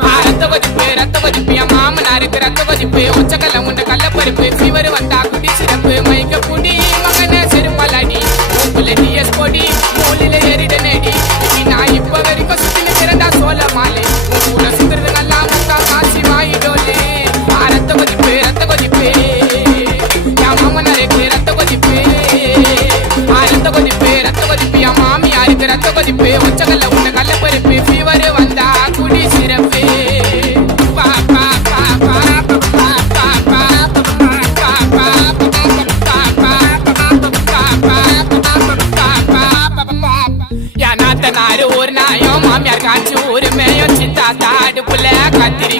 ரத்த கொதிப்பு ரத்த கொதிப்பு என் மாமனாருக்கு ரத்த கொதிப்பு உச்சக்கல்ல உண்ட கள்ளப்பருப்பு ஃபீவர் வந்தா குடி சிறப்பு மைக்க குடி மகன செருப்பலடி உப்புல டிஎஸ் பொடி மூலில எரிட நடி நான் இப்ப வரைக்கும் சுத்தில திறந்தா சோழ மாலை உன் கூட சுத்துறது நல்லா முக்கா காசி வாயிடோலே ரத்த கொதிப்பு என் மாமனாருக்கு ரத்த கொதிப்பு ரத்த கொதிப்பு என் மாமியாருக்கு ரத்த கொதிப்பு உச்சக்கல்ல உண்ட கள்ளப்பருப்பு ஃபீவர் வந்தா குடி சிறப்பு ஒரு நாயும் மாமியார் காய்ச்சி ஒரு மேயும் சித்தா தாடு புள்ள கத்திரி